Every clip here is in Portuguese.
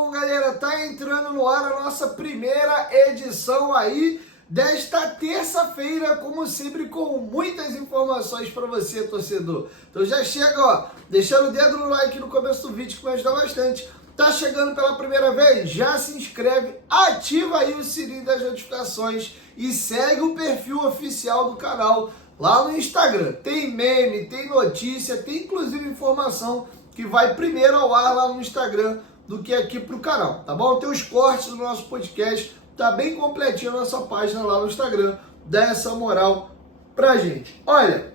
Bom, galera, tá entrando no ar a nossa primeira edição aí desta terça-feira, como sempre, com muitas informações para você, torcedor. Então já chega, ó, deixando o dedo no like no começo do vídeo, que me ajuda bastante. Tá chegando pela primeira vez? Já se inscreve, ativa aí o sininho das notificações e segue o perfil oficial do canal lá no Instagram. Tem meme, tem notícia, tem inclusive informação que vai primeiro ao ar lá no Instagram do que aqui pro canal, tá bom? Tem os cortes do nosso podcast, tá bem completinho a nossa página lá no Instagram. Dá essa moral pra gente. Olha,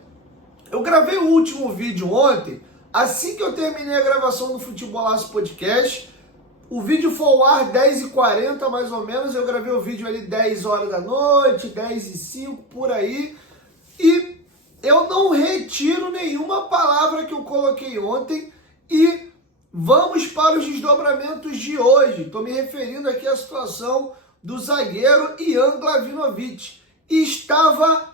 eu gravei o último vídeo ontem, assim que eu terminei a gravação do Futebolaço Podcast. O vídeo foi ao ar 10h40 mais ou menos, eu gravei o vídeo ali 10 horas da noite, 10h05 por aí, e eu não retiro nenhuma palavra que eu coloquei ontem e vamos para os desdobramentos de hoje. Estou me referindo aqui à situação do zagueiro Ian Glavinovic. Estava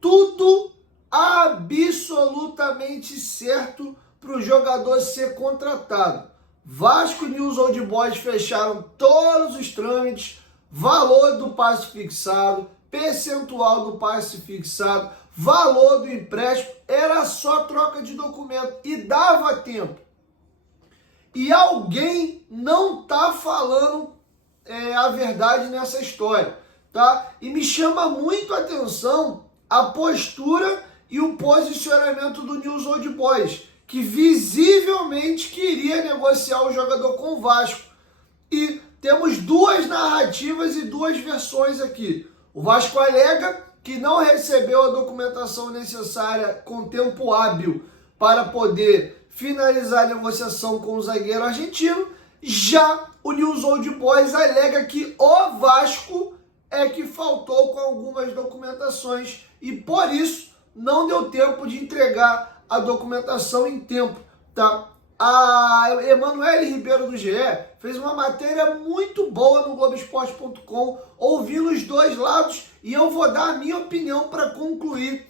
tudo absolutamente certo para o jogador ser contratado. Vasco e News Old Boys fecharam todos os trâmites, valor do passe fixado, percentual do passe fixado, valor do empréstimo, era só troca de documento e dava tempo. E alguém não tá falando a verdade nessa história, tá? E me chama muito a atenção a postura e o posicionamento do News Old Boys, que visivelmente queria negociar o jogador com o Vasco. E temos duas narrativas e duas versões aqui. O Vasco alega que não recebeu a documentação necessária com tempo hábil para poder finalizar a negociação com o zagueiro argentino. Já o News Old Boys alega que o Vasco é que faltou com algumas documentações e por isso não deu tempo de entregar a documentação em tempo, tá? A Emanuele Ribeiro do GE fez uma matéria muito boa no Globoesporte.com, ouvindo os dois lados, e eu vou dar a minha opinião para concluir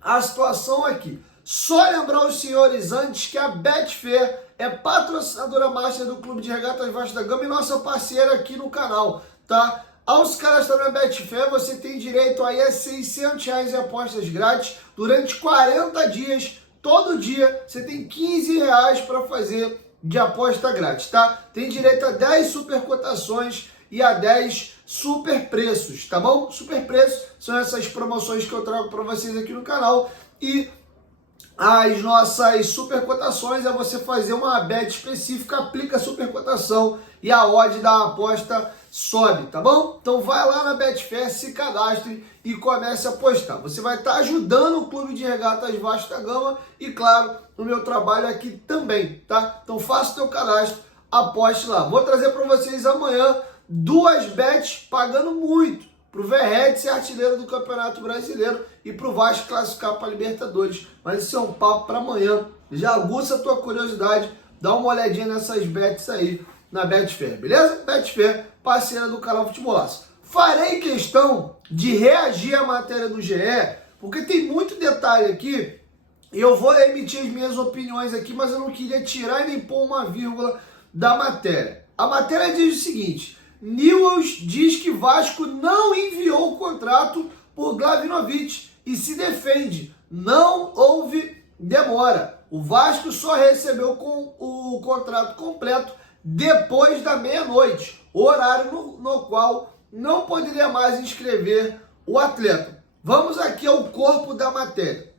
a situação aqui. Só lembrar os senhores antes que a Betfair é patrocinadora master do Clube de Regatas Vasco da Gama e nossa parceira aqui no canal, tá? Ao se cadastrar na Betfair, você tem direito aí a R$600 em apostas grátis durante 40 dias. Todo dia você tem R$15 para fazer de aposta grátis, tá? Tem direito a 10 super cotações e a 10 super preços, tá bom? Super preços são essas promoções que eu trago para vocês aqui no canal, e as nossas super cotações é você fazer uma bet específica, aplica a super cotação e a odd da aposta sobe, tá bom? Então vai lá na Betfair, se cadastre e comece a apostar. Você vai estar ajudando o Clube de Regatas Vasco da Gama e, claro, o meu trabalho aqui também, tá? Então faça o teu cadastro, aposte lá. Vou trazer para vocês amanhã duas bets pagando muito para o Verrete ser artilheiro do Campeonato Brasileiro e para o Vasco classificar para a Libertadores. Mas isso é um papo para amanhã. Já aguça a tua curiosidade, dá uma olhadinha nessas bets aí na Betfair, beleza? Betfair, parceira do canal Futebolaço. Farei questão de reagir à matéria do GE, porque tem muito detalhe aqui, e eu vou emitir as minhas opiniões aqui, mas eu não queria tirar e nem pôr uma vírgula da matéria. A matéria diz o seguinte: News diz que Vasco não enviou o contrato por Glavinovic e se defende. Não houve demora. O Vasco só recebeu com o contrato completo depois da meia-noite, horário no qual não poderia mais inscrever o atleta. Vamos aqui ao corpo da matéria.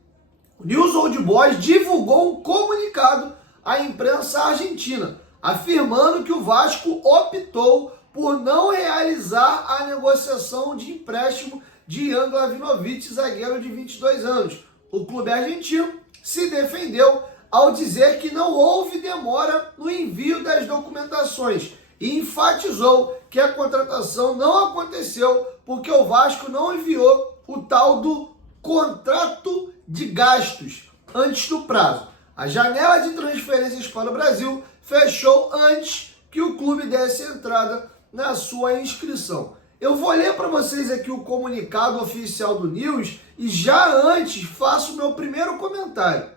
O News Old Boys divulgou um comunicado à imprensa argentina, afirmando que o Vasco optou por não realizar a negociação de empréstimo de Ian Glavinovic, zagueiro de 22 anos. O clube argentino se defendeu ao dizer que não houve demora no envio das documentações e enfatizou que a contratação não aconteceu porque o Vasco não enviou o tal do contrato de gastos antes do prazo. A janela de transferências para o Brasil fechou antes que o clube desse entrada na sua inscrição. Eu vou ler para vocês aqui o comunicado oficial do News e já antes faço o meu primeiro comentário.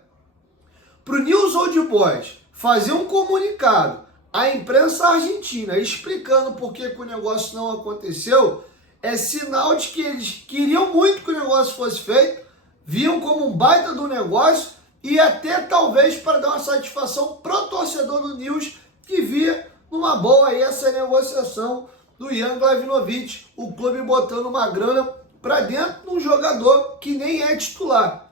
Para o News Old Boys fazer um comunicado a imprensa argentina explicando por que o negócio não aconteceu, é sinal de que eles queriam muito que o negócio fosse feito, viam como um baita do negócio e até talvez para dar uma satisfação pro torcedor do Newell's que via numa boa aí essa negociação do Jan Klavinovic, o clube botando uma grana para dentro de um jogador que nem é titular,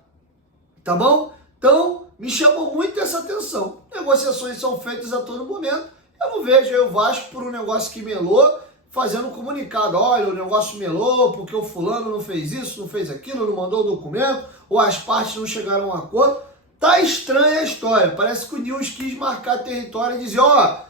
tá bom? Então, me chamou muito essa atenção. Negociações são feitas a todo momento. Eu não vejo aí o Vasco por um negócio que melou, fazendo um comunicado. Olha, o negócio melou porque o fulano não fez isso, não fez aquilo, não mandou o documento, ou as partes não chegaram a um acordo. Tá estranha a história. Parece que o Newell's quis marcar território e dizer, ó,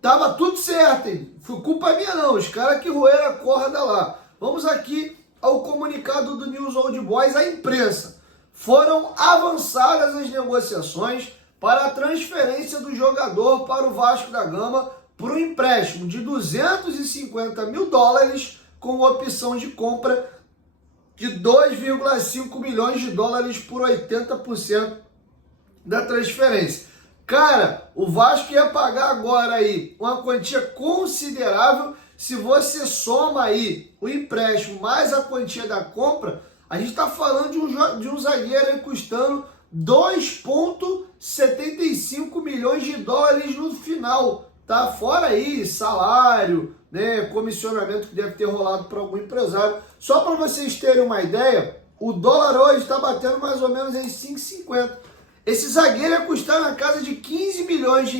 tava tudo certo, hein? Foi culpa minha não, os caras que roeram a corda lá. Vamos aqui ao comunicado do Newell's Old Boys à imprensa. Foram avançadas as negociações para a transferência do jogador para o Vasco da Gama por um empréstimo de $250 mil com opção de compra de $2,5 milhões por 80% da transferência. Cara, o Vasco ia pagar agora aí uma quantia considerável. Se você soma aí o empréstimo mais a quantia da compra, a gente está falando de um zagueiro aí custando $2,75 milhões no final, tá? Fora aí salário, né, comissionamento que deve ter rolado para algum empresário. Só para vocês terem uma ideia, o dólar hoje está batendo mais ou menos em 5,50. Esse zagueiro ia custar na casa de R$15 milhões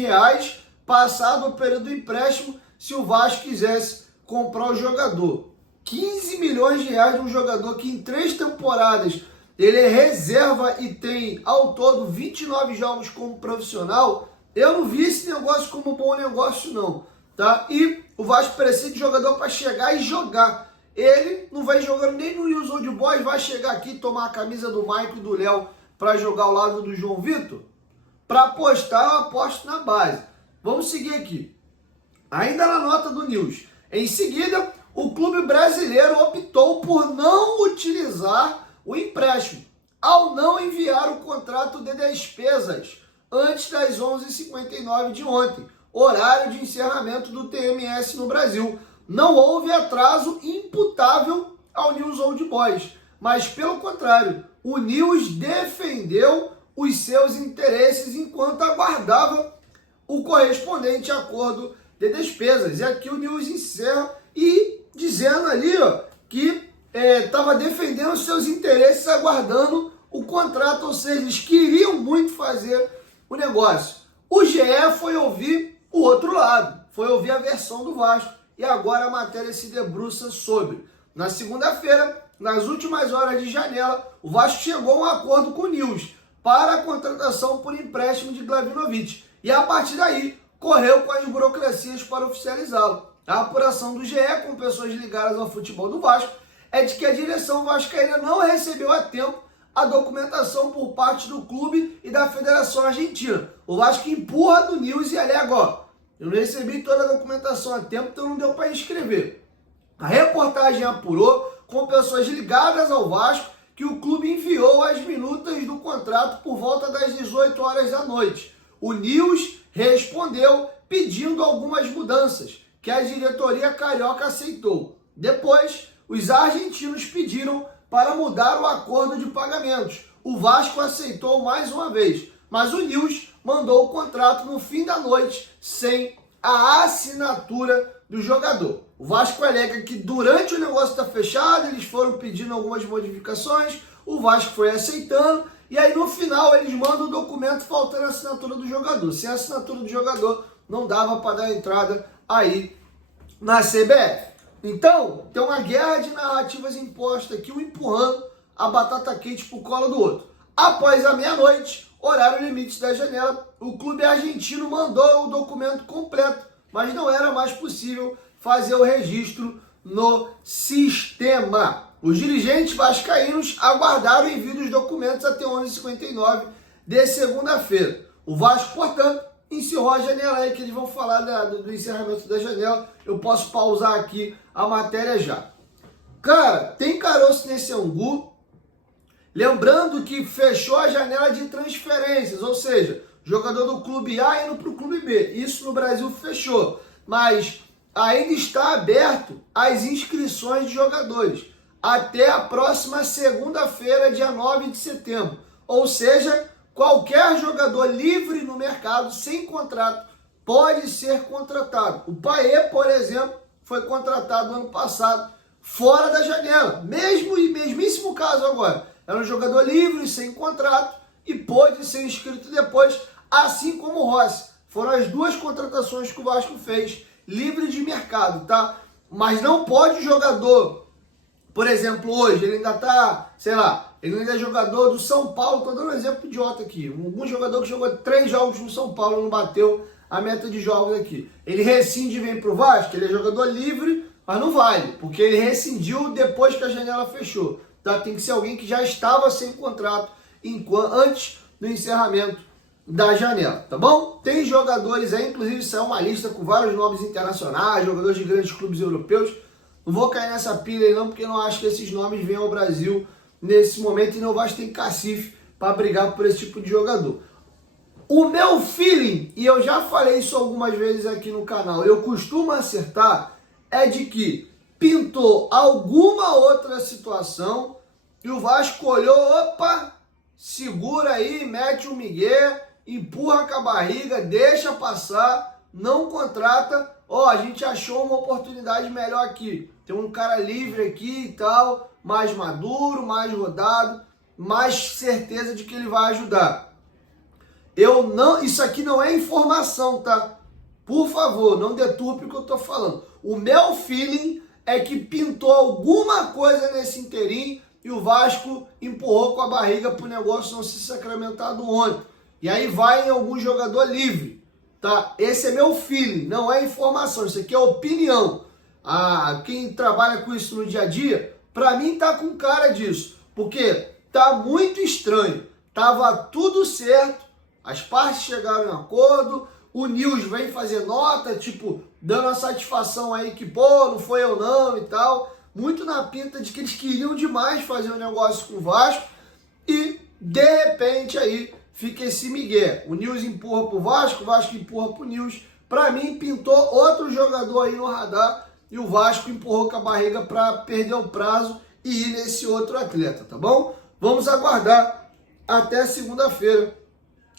passado o período do empréstimo se o Vasco quisesse comprar o jogador. R$15 milhões de um jogador que em 3 temporadas ele é reserva e tem ao todo 29 jogos como profissional. Eu não vi esse negócio como um bom negócio não, tá? E o Vasco precisa de jogador para chegar e jogar. Ele não vai jogando nem no Newell's Old Boys, vai chegar aqui tomar a camisa do Maicon e do Léo para jogar ao lado do João Vitor? Para apostar, eu aposto na base. Vamos seguir aqui. Ainda na nota do Newell's. Em seguida, o clube brasileiro optou por não utilizar o empréstimo, ao não enviar o contrato de despesas antes das 11h59 de ontem, horário de encerramento do TMS no Brasil. Não houve atraso imputável ao Newell's Old Boys, mas pelo contrário, o Newell's defendeu os seus interesses enquanto aguardava o correspondente acordo de despesas. E aqui o Newell's encerra e dizendo ali, ó, que estava defendendo os seus interesses aguardando o contrato, ou seja, eles queriam muito fazer o negócio. O GE foi ouvir o outro lado, foi ouvir a versão do Vasco e agora a matéria se debruça sobre. Na segunda-feira, nas últimas horas de janela, o Vasco chegou a um acordo com o Newell's para a contratação por empréstimo de Klavinovic. E a partir daí, correu com as burocracias para oficializá-lo. A apuração do GE, com pessoas ligadas ao futebol do Vasco, é de que a direção vascaína não recebeu a tempo a documentação por parte do clube e da Federação Argentina. O Vasco empurra do Newell's e alega, ó, eu não recebi toda a documentação a tempo, então não deu para inscrever. A reportagem apurou, com pessoas ligadas ao Vasco, que o clube enviou as minutas do contrato por volta das 18 horas da noite. O Newell's respondeu pedindo algumas mudanças, que a diretoria carioca aceitou. Depois, os argentinos pediram para mudar o acordo de pagamentos. O Vasco aceitou mais uma vez, mas o Newell's mandou o contrato no fim da noite, sem a assinatura do jogador. O Vasco alega que durante o negócio estar fechado, eles foram pedindo algumas modificações, o Vasco foi aceitando, e aí no final eles mandam o documento faltando a assinatura do jogador. Sem a assinatura do jogador, não dava para dar entrada aí na CBF. Então, tem uma guerra de narrativas imposta aqui, um empurrando a batata quente pro colo do outro. Após a meia-noite, horário limite da janela, o clube argentino mandou o documento completo, mas não era mais possível fazer o registro no sistema. Os dirigentes vascaínos aguardaram o envio dos documentos até 11h59 de segunda-feira. O Vasco, portanto, encerrou a janela aí, que eles vão falar do encerramento da janela. Eu posso pausar aqui a matéria já. Cara, tem caroço nesse angu. Lembrando que fechou a janela de transferências, ou seja, jogador do clube A indo para o clube B. Isso no Brasil fechou, mas ainda está aberto as inscrições de jogadores até a próxima segunda-feira, dia 9 de setembro. Ou seja, qualquer jogador livre no mercado, sem contrato, pode ser contratado. O Payet, por exemplo, foi contratado no ano passado, fora da janela. Mesmíssimo caso agora. Era um jogador livre, sem contrato, e pôde ser inscrito depois, assim como o Rossi. Foram as duas contratações que o Vasco fez, livre de mercado, tá? Mas não pode jogador, por exemplo, hoje, ele ainda tá, sei lá, ele ainda é jogador do São Paulo, tô dando um exemplo idiota aqui. Um jogador que jogou 3 jogos no São Paulo, não bateu a meta de jogos aqui. Ele rescinde e vem pro Vasco, ele é jogador livre, mas não vale, porque ele rescindiu depois que a janela fechou. Tá? Tem que ser alguém que já estava sem contrato antes do encerramento da janela, tá bom? Tem jogadores aí, inclusive saiu uma lista com vários nomes internacionais, jogadores de grandes clubes europeus. Não vou cair nessa pilha aí não, porque eu não acho que esses nomes venham ao Brasil nesse momento e não vai ter cacife para brigar por esse tipo de jogador. O meu feeling, e eu já falei isso algumas vezes aqui no canal, eu costumo acertar, é de que pintou alguma outra situação e o Vasco olhou, opa, segura aí, mete o migué, empurra com a barriga, deixa passar, não contrata. Ó, a gente achou uma oportunidade melhor aqui. Tem um cara livre aqui e tal, mais maduro, mais rodado, mais certeza de que ele vai ajudar. Isso aqui não é informação, tá? Por favor, não deturpe o que eu tô falando. O meu feeling é que pintou alguma coisa nesse inteirinho e o Vasco empurrou com a barriga pro negócio não se sacramentar do ontem. E aí vai em algum jogador livre, tá? Esse é meu feeling, não é informação, isso aqui é opinião. Quem trabalha com isso no dia a dia, pra mim tá com cara disso, porque tá muito estranho. Tava tudo certo, as partes chegaram em acordo, o Nils vem fazer nota, tipo, dando a satisfação aí que, pô, não foi eu não e tal. Muito na pinta de que eles queriam demais fazer um negócio com o Vasco e, de repente, aí fica esse migué. O Nils empurra pro Vasco, o Vasco empurra pro Nils. Pra mim, pintou outro jogador aí no radar e o Vasco empurrou com a barriga pra perder o prazo e ir nesse outro atleta, tá bom? Vamos aguardar até segunda-feira.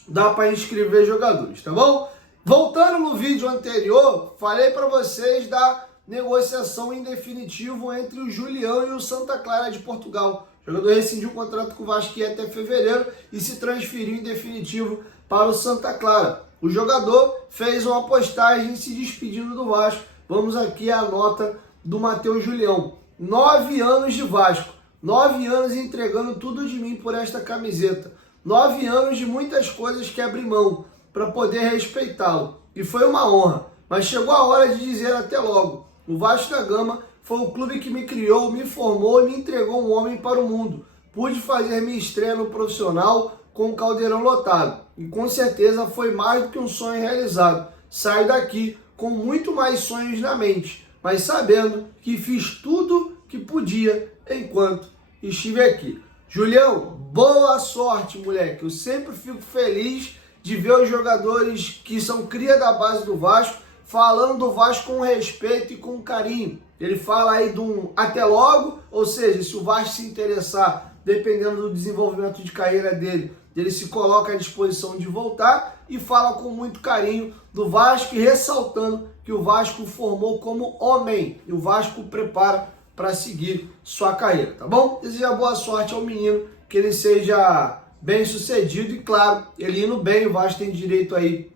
Dá para inscrever jogadores, tá bom? Voltando no vídeo anterior, falei para vocês da negociação em definitivo entre o Julião e o Santa Clara de Portugal. O jogador rescindiu o contrato com o Vasco até fevereiro e se transferiu em definitivo para o Santa Clara. O jogador fez uma postagem se despedindo do Vasco. Vamos aqui à nota do Matheus Julião. 9 anos de Vasco, 9 anos entregando tudo de mim por esta camiseta. 9 anos de muitas coisas que abri mão para poder respeitá-lo. E foi uma honra. Mas chegou a hora de dizer até logo. O Vasco da Gama foi o clube que me criou, me formou e me entregou um homem para o mundo. Pude fazer minha estreia no profissional com o caldeirão lotado. E com certeza foi mais do que um sonho realizado. Saio daqui com muito mais sonhos na mente, mas sabendo que fiz tudo que podia enquanto estive aqui. Julião, boa sorte, moleque. Eu sempre fico feliz de ver os jogadores que são cria da base do Vasco falando do Vasco com respeito e com carinho. Ele fala aí de um até logo, ou seja, se o Vasco se interessar, dependendo do desenvolvimento de carreira dele, ele se coloca à disposição de voltar e fala com muito carinho do Vasco e ressaltando que o Vasco formou como homem e o Vasco prepara para seguir sua carreira, tá bom? Desejo boa sorte ao menino, que ele seja bem sucedido e, claro, ele indo bem, o Vasco tem direito aí,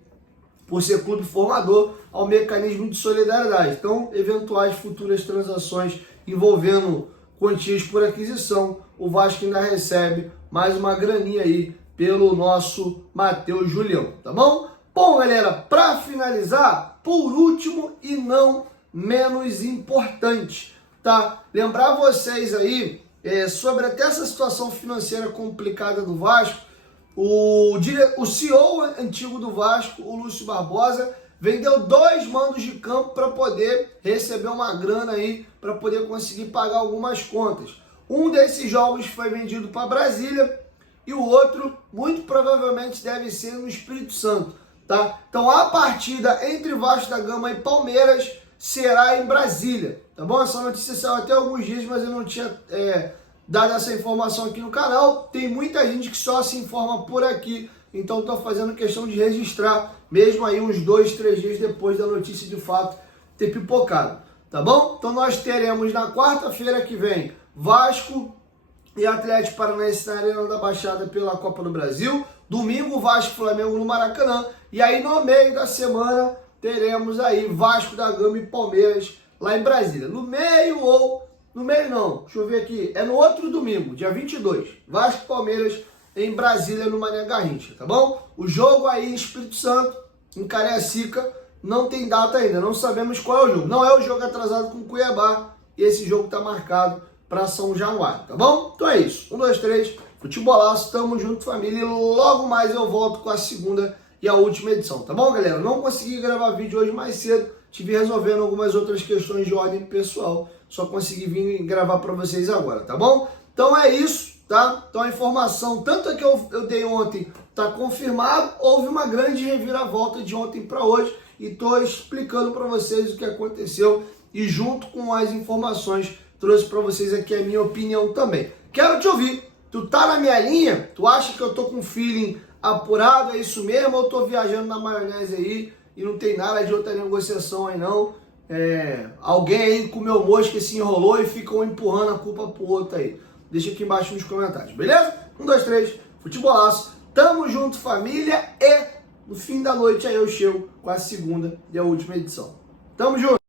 por ser clube formador, ao mecanismo de solidariedade. Então, eventuais futuras transações envolvendo quantias por aquisição, o Vasco ainda recebe mais uma graninha aí pelo nosso Matheus Julião, tá bom? Bom, galera, para finalizar, por último e não menos importante, tá? Lembrar vocês aí sobre até essa situação financeira complicada do Vasco, o CEO antigo do Vasco, o Lúcio Barbosa, vendeu 2 mandos de campo para poder receber uma grana aí, para poder conseguir pagar algumas contas. Um desses jogos foi vendido para Brasília, e o outro muito provavelmente deve ser no Espírito Santo, tá? Então a partida entre Vasco da Gama e Palmeiras será em Brasília, tá bom? Essa notícia saiu até alguns dias, mas eu não tinha dado essa informação aqui no canal. Tem muita gente que só se informa por aqui, então estou fazendo questão de registrar, mesmo aí uns 2, 3 dias depois da notícia de fato ter pipocado, tá bom? Então nós teremos na quarta-feira que vem Vasco e Atlético Paranaense na Arena da Baixada pela Copa do Brasil. Domingo, Vasco e Flamengo no Maracanã. E aí no meio da semana teremos aí Vasco da Gama e Palmeiras lá em Brasília. No meio não, deixa eu ver aqui, é no outro domingo, dia 22, Vasco e Palmeiras em Brasília no Mané Garrincha, tá bom? O jogo aí em Espírito Santo, em Cariacica, não tem data ainda, não sabemos qual é o jogo. Não é o jogo atrasado com o Cuiabá, e esse jogo tá marcado para São Januário, tá bom? Então é isso, 1, 2, 3, futebolaço, tamo junto família, e logo mais eu volto com a segunda e a última edição, tá bom, galera? Não consegui gravar vídeo hoje mais cedo, tive resolvendo algumas outras questões de ordem pessoal, só consegui vir gravar para vocês agora, tá bom? Então é isso, tá? Então a informação, tanto a que eu dei ontem, tá confirmado, houve uma grande reviravolta de ontem para hoje, e tô explicando para vocês o que aconteceu, e junto com as informações, trouxe para vocês aqui a minha opinião também. Quero te ouvir, tu tá na minha linha? Tu acha que eu tô com feeling apurado, é isso mesmo, ou eu tô viajando na maionese aí, e não tem nada de outra negociação aí não? Alguém aí comeu mosca e se enrolou e ficam empurrando a culpa pro outro aí. Deixa aqui embaixo nos comentários, beleza? 1, 2, 3, futebolaço, tamo junto família, e no fim da noite aí eu chego com a segunda e a última edição. Tamo junto!